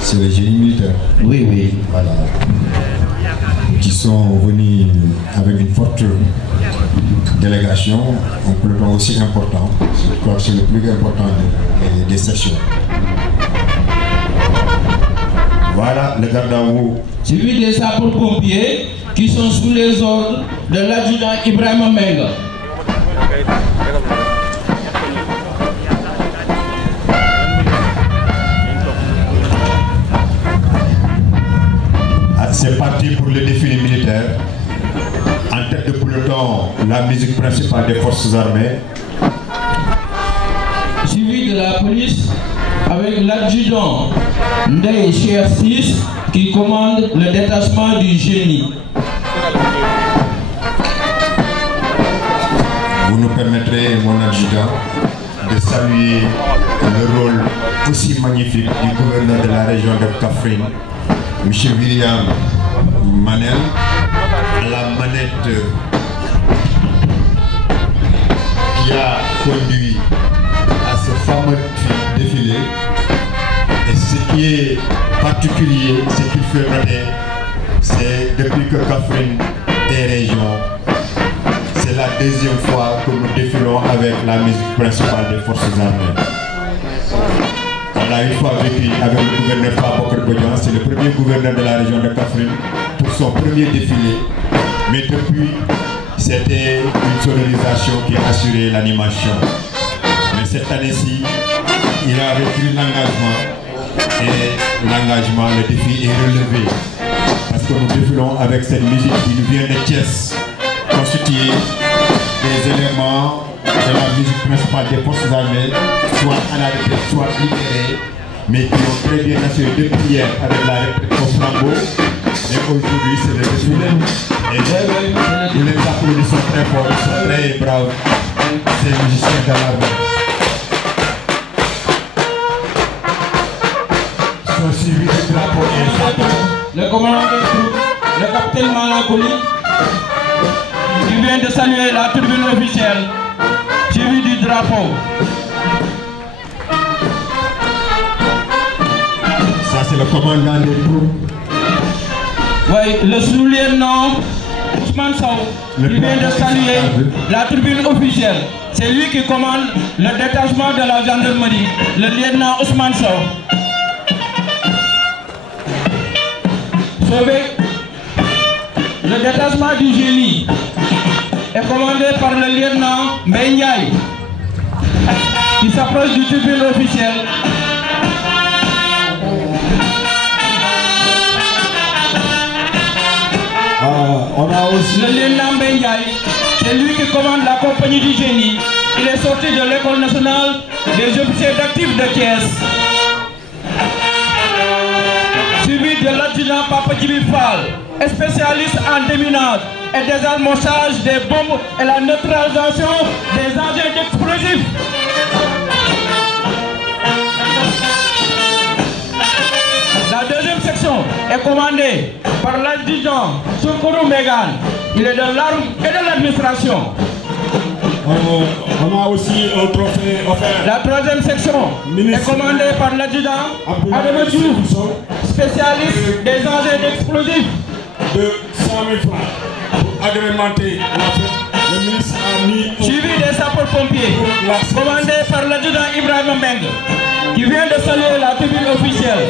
C'est les génies militaires. Oui, oui. Voilà. Qui sont venus avec une forte délégation, un peloton aussi important. Je crois que c'est le plus important des sections. Voilà le garde à vous. Suivi des sapeurs-pompiers qui sont sous les ordres de l'adjudant Ibrahim Menga. C'est parti pour le défilé militaire. En tête de peloton, la musique principale des forces armées. Suivi de la police avec l'adjudant Ndeye Cheikh 6 qui commande le détachement du génie. Vous nous permettrez, mon adjudant, de saluer le rôle aussi magnifique du gouverneur de la région de Kaffrine, M. William Manel, à la manette qui a conduit à ce fameux défilé. Et ce qui est particulier, ce qu'il fait noter, c'est depuis que Kaffrine est région, c'est la deuxième fois que nous défilons avec la musique principale des forces armées. On a une fois vécu avec le gouverneur Fabokar Bodian, c'est le premier gouverneur de la région de Kaffrine pour son premier défilé. Mais depuis, c'était une sonorisation qui a assuré l'animation. Mais cette année-ci, il avait pris l'engagement. Et l'engagement, le défi est relevé. Parce que nous défilons avec cette musique qui nous vient de Thiès, constituée des éléments de la musique principale des forces armées, soit à la retraite, soit libérées, mais qui ont très bien assuré depuis hier avec la retraite au flambeau. Et aujourd'hui, c'est le défilé. Et nous les applaudissons très fort, ils sont très braves, ces musiciens de l'armée. Ils sont suivis du drapeau et le commandant des troupes, le capitaine Malakoli, qui vient de saluer la tribune officielle, suivi du drapeau. Ça, c'est le commandant des troupes. Oui, le sous-lieutenant Ousmane Sow, qui vient de saluer la tribune officielle. C'est lui qui commande le détachement de la gendarmerie, le lieutenant Ousmane Sow. Le détachement du génie est commandé par le lieutenant Mbenyaï, qui s'approche du tribune officiel. On a aussi le lieutenant Mbenyaï, c'est lui qui commande la compagnie du génie. Il est sorti de l'école nationale des officiers d'actifs de Thiès. Suivi de l'adjudant Papa Djibi Fall, spécialiste en déminage et désarmement des bombes et la neutralisation des engins d'explosifs. La deuxième section est commandée par l'adjudant Soukoro Megan. Il est de l'arme et de l'administration. On a aussi un trophée offert. La troisième section est commandée par l'adjudant Adama Diouf, spécialiste des engins d'explosifs. De 100 000 francs pour agrémenter la fête. Le ministre a mis... Suivi des sapeurs-pompiers, commandé par l'adjudant Ibrahim Menga, qui vient de saluer la tribune officielle.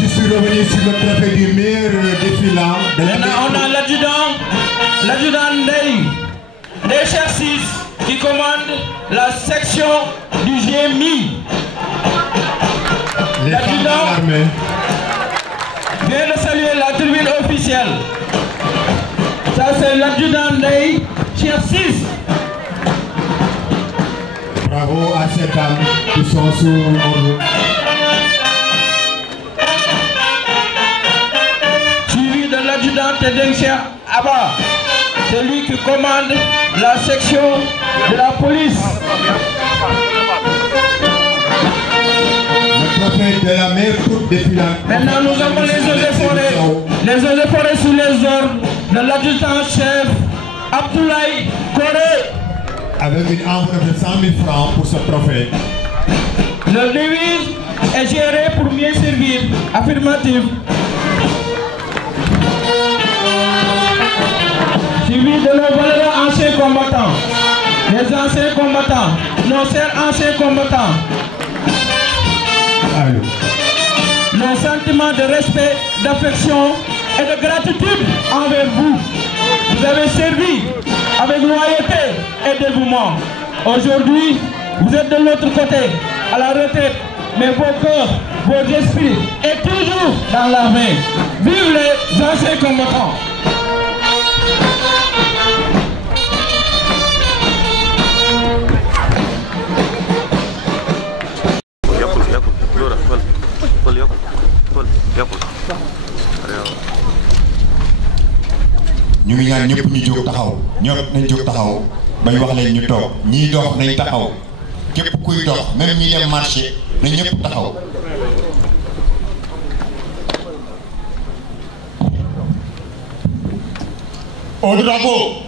Je suis revenu sur le trophée du meilleur défilant. Maintenant, on a l'adjudant Ndeye Cheikh 6 qui commande la section du GMI. L'adjudant vient de saluer la tribune officielle. Ça, c'est l'adjudant Ndeye Cheikh 6. Bravo à ces dames qui sont sous ordre. Suivi de l'adjudant Tedeng Cheikh Abba, c'est lui qui commande la section de la police. Le trophée de la meilleure coupe défilante. Maintenant, nous avons les eaux et forêts. Les eaux et forêts sous les ordres de l'adjudant chef Abdoulaye Koré. avec une enveloppe de 100 000 francs pour ce trophée. Le devise est géré pour mieux servir. Affirmatif. Suivi de nos valeureux anciens combattants. Les anciens combattants, nos chers anciens combattants. Allô. Nos sentiments de respect, d'affection et de gratitude envers vous. Vous avez servi avec loyauté et dévouement. Aujourd'hui, vous êtes de l'autre côté, à la retraite, mais vos cœurs, vos esprits est toujours dans l'armée. Vive les anciens combattants! ñu ngi ñaan ñëpp ñu jóg taxaw ñëpp nañ jóg taxaw bañ wax leen ñu toog ñiy dox nañ taxaw képp kuy dox même ñi dem marché nañ ñëpp taxaw. Au drapeau.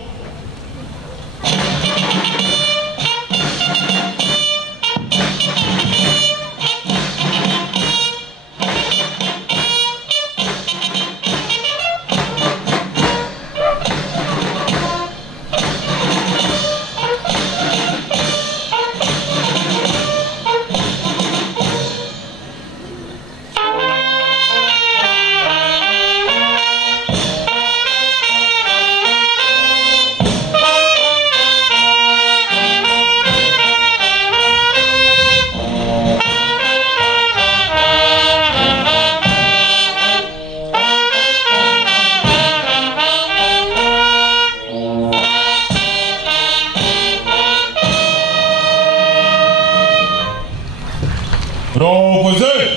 Reposez.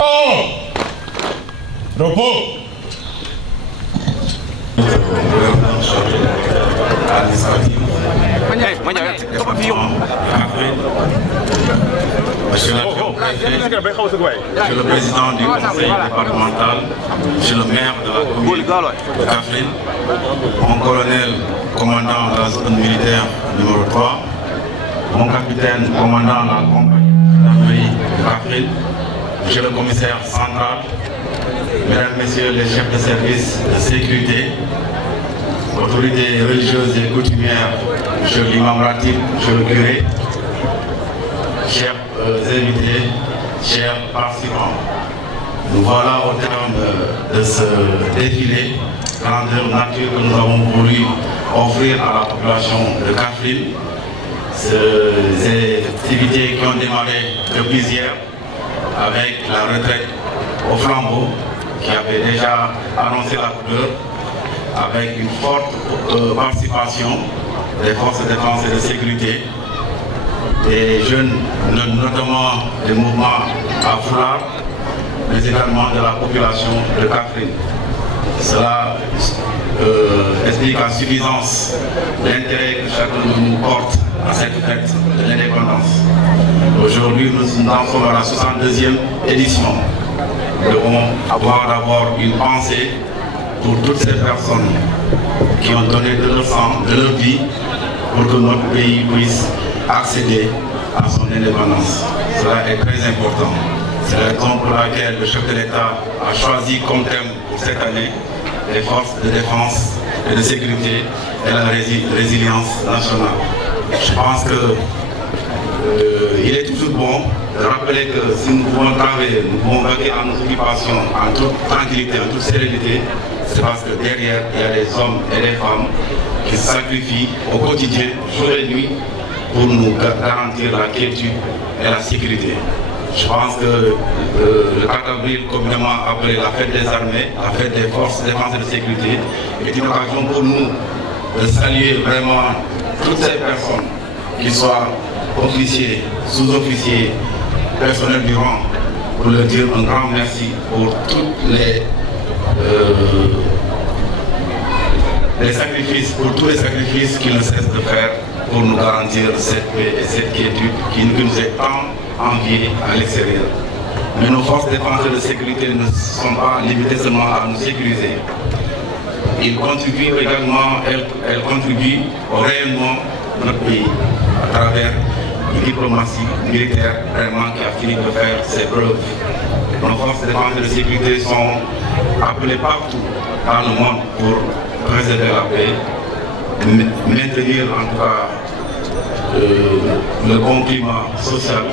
Oh. Repos. Monsieur le président du conseil départemental, monsieur le maire de la commune de Kaffrine, mon colonel commandant de la zone militaire numéro 3, mon capitaine commandant la compagnie d'artillerie de Kaffrine, monsieur le commissaire central, mesdames, messieurs les chefs de service de sécurité, autorités religieuses et coutumières, monsieur l'imam Ratib, monsieur le curé, chers invités, chers participants. Nous voilà au terme de ce défilé, grandeur nature que nous avons voulu offrir à la population de Kaffrine. Ces activités qui ont démarré depuis hier avec la retraite au flambeau qui avait déjà annoncé la couleur, avec une forte participation des forces de défense et de sécurité, des jeunes, notamment des mouvements à foulard, mais également de la population de Kaffrine. Cela explique en suffisance l'intérêt que chacun de nous porte à cette fête de l'indépendance. Aujourd'hui, nous en sommes à la 62e édition. Nous devons avoir d'abord une pensée pour toutes ces personnes qui ont donné de leur sang, de leur vie, pour que notre pays puisse accéder à son indépendance. Cela est très important. C'est la raison pour laquelle le chef de l'État a choisi comme thème pour cette année les forces de défense et de sécurité et la résilience nationale. Je pense qu'il est toujours bon de rappeler que si nous pouvons travailler, nous pouvons vaquer à nos occupations en toute tranquillité, en toute sérénité, c'est parce que derrière, il y a des hommes et des femmes qui se sacrifient au quotidien, jour et nuit, pour nous garantir la quiétude et la sécurité. Je pense que le 4 avril, communément appelé la fête des armées, la fête des forces de défense et de sécurité, est une occasion pour nous de saluer vraiment toutes ces personnes, qu'ils soient officiers, sous-officiers, personnels du rang, pour leur dire un grand merci pour toutes les sacrifices, pour tous les sacrifices qu'ils ne cessent de faire pour nous garantir cette paix et cette quiétude qui nous est tant enviée à l'extérieur. Mais nos forces de défense et de sécurité ne sont pas limitées seulement à nous sécuriser. Ils contribuent également, elles contribuent au rayonnement notre pays à travers une diplomatie militaire vraiment qui a fini de faire ses preuves. Nos forces de défense et de sécurité sont appelées partout dans le monde pour préserver la paix, maintenir en tout cas le bon climat social.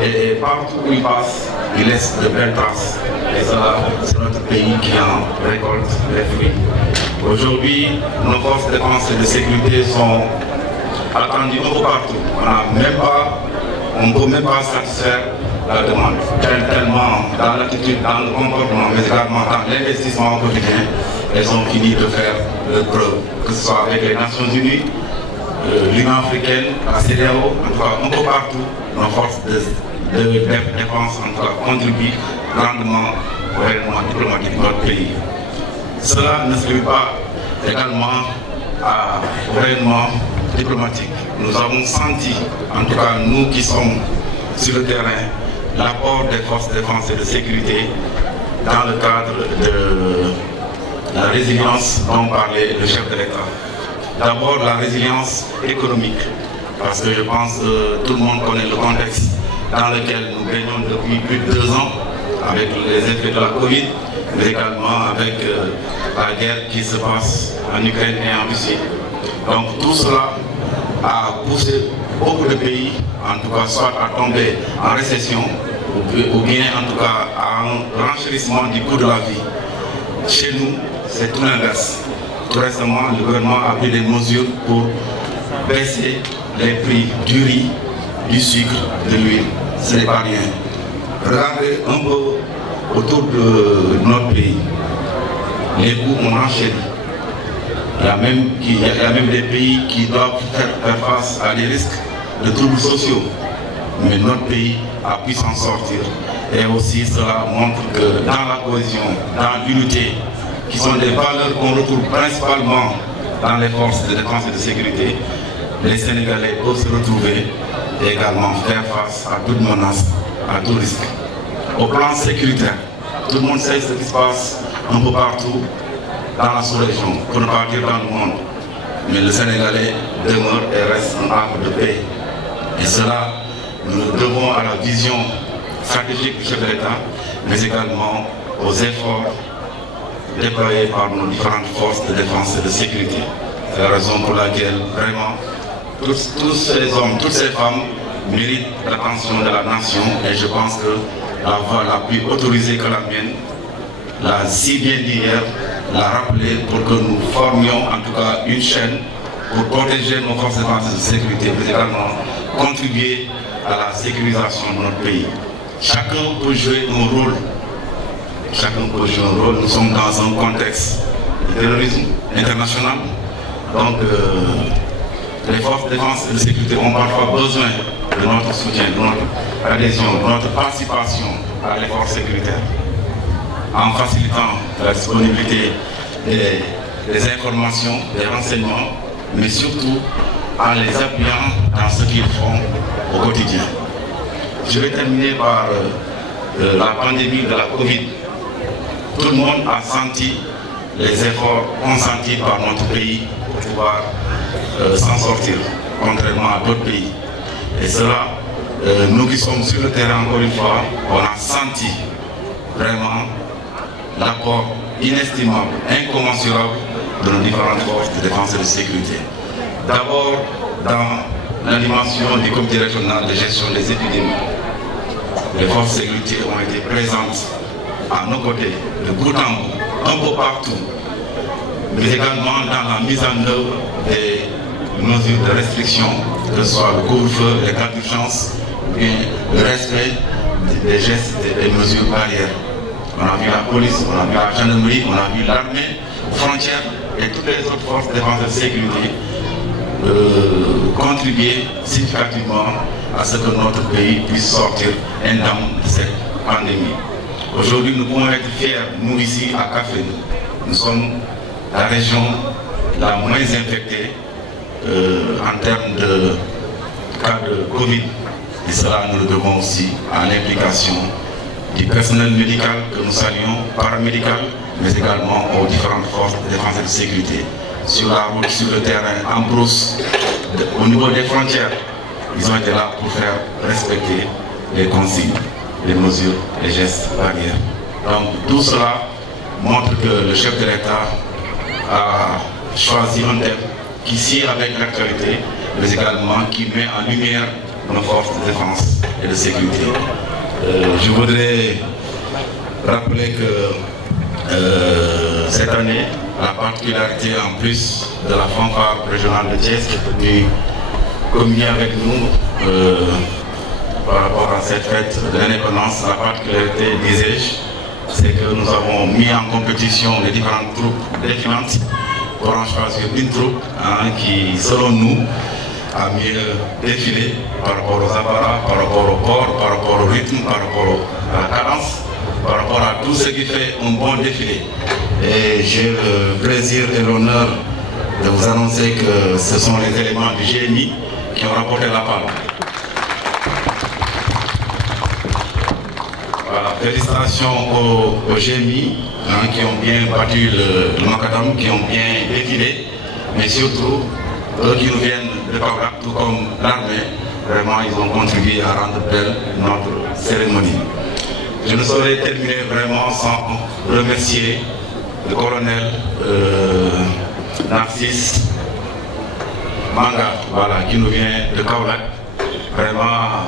Et partout où il passe, il laisse de belles traces. Et cela, c'est notre pays qui en récolte les fruits. Aujourd'hui, nos forces de défense et de sécurité sont attendues un peu partout. On ne peut même pas satisfaire la demande. Tellement dans l'attitude, dans le comportement, mais également dans l'investissement au quotidien, elles ont fini de faire leur preuve. Que ce soit avec les Nations Unies, l'Union africaine, la CEDEAO, en tout cas un peu partout, nos forces de défense en tout cas contribuent grandement au rayonnement diplomatique de notre pays. Cela ne se limite pas également au rayonnement diplomatique. Nous avons senti, en tout cas nous qui sommes sur le terrain, l'apport des forces de défense et de sécurité dans le cadre de la résilience dont parlait le chef de l'État. D'abord la résilience économique, parce que je pense que tout le monde connaît le contexte dans lequel nous baignons depuis plus de 2 ans, avec les effets de la Covid, mais également avec la guerre qui se passe en Ukraine et en Russie. Donc tout cela a poussé beaucoup de pays, en tout cas soit à tomber en récession, ou bien en tout cas à un renchérissement du coût de la vie. Chez nous, c'est tout l'inverse. Tout récemment, le gouvernement a pris des mesures pour baisser les prix du riz, du sucre, de l'huile. Ce n'est pas rien. Regardez un peu autour de notre pays. Les coûts ont enchéri. Il y a même des pays qui doivent faire face à des risques de troubles sociaux. Mais notre pays a pu s'en sortir. Et aussi cela montre que dans la cohésion, dans l'unité, qui sont des valeurs qu'on retrouve principalement dans les forces de défense et de sécurité, les Sénégalais peuvent se retrouver et également faire face à toute menace, à tout risque. Au plan sécuritaire, tout le monde sait ce qui se passe un peu partout dans la sous-région, pour ne pas dire dans le monde. Mais le Sénégalais demeure et reste un havre de paix. Et cela, nous le devons à la vision stratégique du chef de l'État, mais également aux efforts déployés par nos différentes forces de défense et de sécurité. C'est la raison pour laquelle, vraiment, tous ces hommes, toutes ces femmes méritent l'attention de la nation et je pense que la voix la plus autorisée que la mienne l'a si bien dit hier, l'a rappelé pour que nous formions en tout cas une chaîne pour protéger nos forces de défense et de sécurité, mais également contribuer à la sécurisation de notre pays. Chacun peut jouer un rôle. Chacun peut jouer un rôle. Nous sommes dans un contexte de terrorisme international. Donc, les forces de défense et de sécurité ont parfois besoin de notre soutien, de notre adhésion, de notre participation à l'effort sécuritaire. En facilitant la disponibilité des informations, des renseignements, mais surtout en les appuyant dans ce qu'ils font au quotidien. Je vais terminer par la pandémie de la Covid. Tout le monde a senti les efforts consentis par notre pays pour pouvoir s'en sortir, contrairement à d'autres pays. Et cela, nous qui sommes sur le terrain, encore une fois, on a senti vraiment l'apport inestimable, incommensurable de nos différentes forces de défense et de sécurité. D'abord, dans l'animation du comité régional de gestion des épidémies, les forces de sécurité ont été présentes à nos côtés, de bout en bout, un peu partout, mais également dans la mise en œuvre des mesures de restriction, que ce soit le couvre-feu, les cas d'urgence, ou bien le respect des gestes et des mesures barrières. On a vu la police, on a vu la gendarmerie, on a vu l'armée, aux frontières et toutes les autres forces de défense et de sécurité contribuer significativement à ce que notre pays puisse sortir indemne de cette pandémie. Aujourd'hui, nous pouvons être fiers, nous ici à Kaffrine. Nous sommes la région la moins infectée en termes de cas de Covid. Et cela, nous le devons aussi à l'implication du personnel médical que nous saluons, paramédical, mais également aux différentes forces de défense et de sécurité. Sur la route, sur le terrain, en brousse, au niveau des frontières, ils ont été là pour faire respecter les consignes, les mesures, les gestes barrières. Donc tout cela montre que le chef de l'État a choisi un thème qui sied avec l'actualité, mais également qui met en lumière nos forces de défense et de sécurité. Je voudrais rappeler que cette année, la particularité en plus de la fanfare régionale de Thiès qui est venue communier avec nous par rapport à cette fête de l'indépendance, la particularité, disais-je, c'est que nous avons mis en compétition les différentes troupes défilantes pour en choisir une troupe qui, selon nous, a mieux défilé par rapport aux apparats, par rapport au port, par rapport au rythme, par rapport à la cadence, par rapport à tout ce qui fait un bon défilé. Et j'ai le plaisir et l'honneur de vous annoncer que ce sont les éléments du GMI qui ont remporté la palme. Voilà, félicitations au GMI qui ont bien battu le macadam, qui ont bien défilé, mais surtout eux qui nous viennent de Kaolack, tout comme l'armée, vraiment ils ont contribué à rendre belle notre cérémonie. Je ne saurais terminer vraiment sans remercier le colonel Narcisse Manga, voilà, qui nous vient de Kaolack. Vraiment,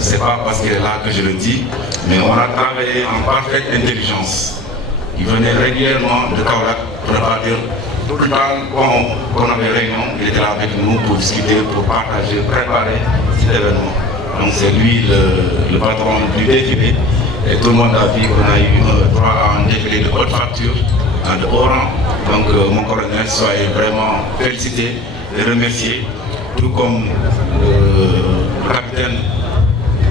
ce n'est pas parce qu'il est là que je le dis, mais on a travaillé en parfaite intelligence. Il venait régulièrement de Kaolack pour ne pas dire tout le temps qu'on avait réunion, il était là avec nous pour discuter, pour partager, préparer cet événement. Donc c'est lui le patron du défilé. Et tout le monde a vu qu'on a eu droit à un défilé de haute facture, de haut rang. Donc mon colonel, soyez vraiment félicité et remercié, tout comme le capitaine,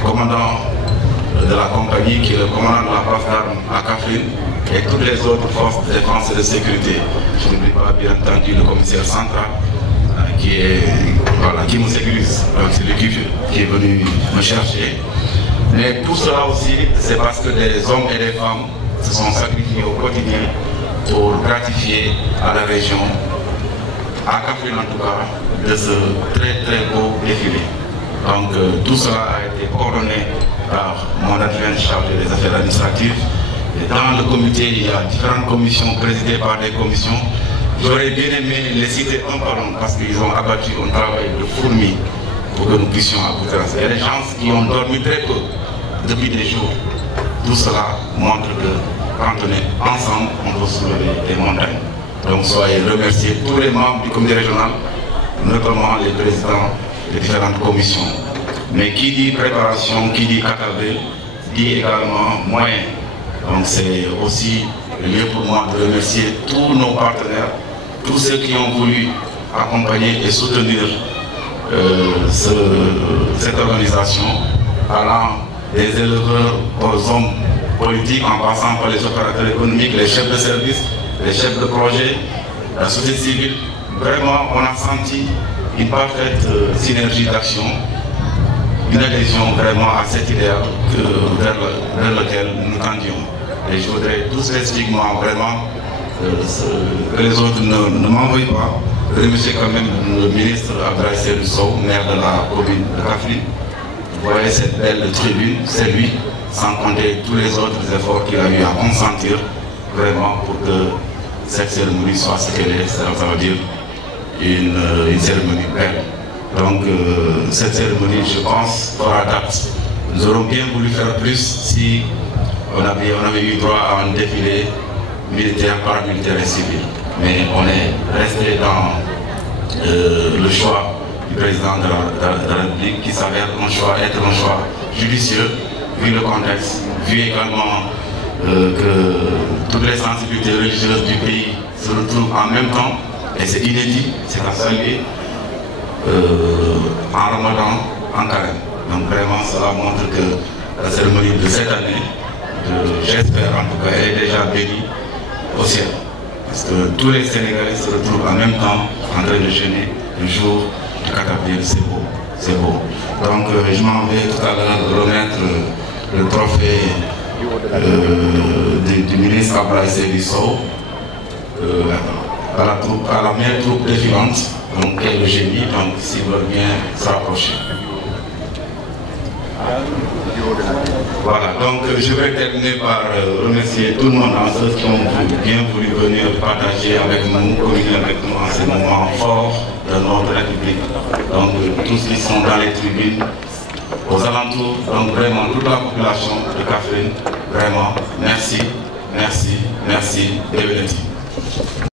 commandant de la compagnie, qui est le commandant de la place d'armes à Kaffrine, et toutes les autres forces de défense et de sécurité. Je n'oublie pas bien entendu le commissaire central qui me sécurise. C'est lui qui est venu me chercher. Mais tout cela aussi, c'est parce que des hommes et des femmes se sont sacrifiés au quotidien pour gratifier à la région, à Kaffrine en tout cas, de ce très très beau défilé. Donc tout cela a été coordonné par mon adjoint chargé des affaires administratives. Et dans le comité, il y a différentes commissions présidées par des commissions. J'aurais bien aimé les citer un par un parce qu'ils ont abattu un travail de fourmi pour que nous puissions aboutir à ça. Il y a des gens qui ont dormi très peu depuis des jours. Tout cela montre que quand on est ensemble, on peut soulever des montagnes. Donc soyez remerciés tous les membres du comité régional, notamment les présidents des différentes commissions. Mais qui dit préparation, qui dit 4 avril, dit également moyens. Donc c'est aussi le lieu pour moi de remercier tous nos partenaires, tous ceux qui ont voulu accompagner et soutenir cette organisation, allant des éleveurs aux hommes politiques, en passant par les opérateurs économiques, les chefs de service, les chefs de projet, la société civile. Vraiment, on a senti une parfaite synergie d'action, une adhésion vraiment à cet idéal vers lequel nous tendions. Et je voudrais tout spécifiquement vraiment que les autres ne m'envoient pas, remercier quand même le ministre Abdoulaye Seydou Sow, maire de la commune de Kaffrine. Vous voyez cette belle tribune, c'est lui, sans compter tous les autres efforts qu'il a eu à consentir vraiment pour que cette cérémonie soit ce qu'elle est, ça veut dire une cérémonie belle. Donc cette cérémonie, je pense, fera date. Nous aurions bien voulu faire plus si on avait eu droit à un défilé militaire, paramilitaire et civil. Mais on est resté dans le choix du président de la République qui s'avère être un choix judicieux, vu le contexte, vu également que toutes les sensibilités religieuses du pays se retrouvent en même temps, et c'est inédit, c'est à saluer, en Ramadan, en carême. Donc vraiment cela montre que la cérémonie de cette année, j'espère en tout cas, elle est déjà bénie au ciel. Parce que tous les Sénégalais se retrouvent en même temps en train de jeûner le jour du 4 avril, c'est beau, c'est beau. Donc je m'en vais tout à l'heure remettre le trophée du ministre Abdoulaye Seydou Sow à la meilleure troupe défilante. donc est le génie, donc s'ils veulent bien se rapprocher. Voilà, donc je vais terminer par remercier tout le monde en ceux qui ont bien voulu venir partager avec nous, communier avec nous en ces moments forts de notre République. Donc tous qui sont dans les tribunes, aux alentours, donc vraiment toute la population de Kaffrine, vraiment merci, merci, merci, Deveneti.